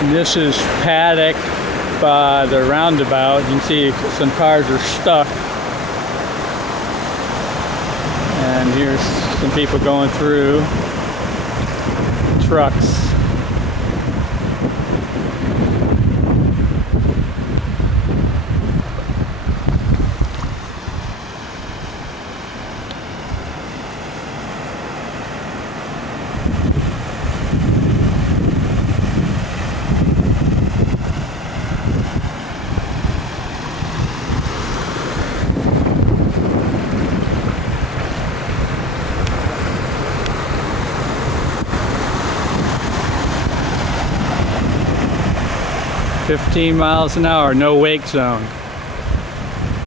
And this is Paddock by the roundabout. You can see some cars are stuck. And here's some people going through. Trucks. "15 miles an hour, no wake zone."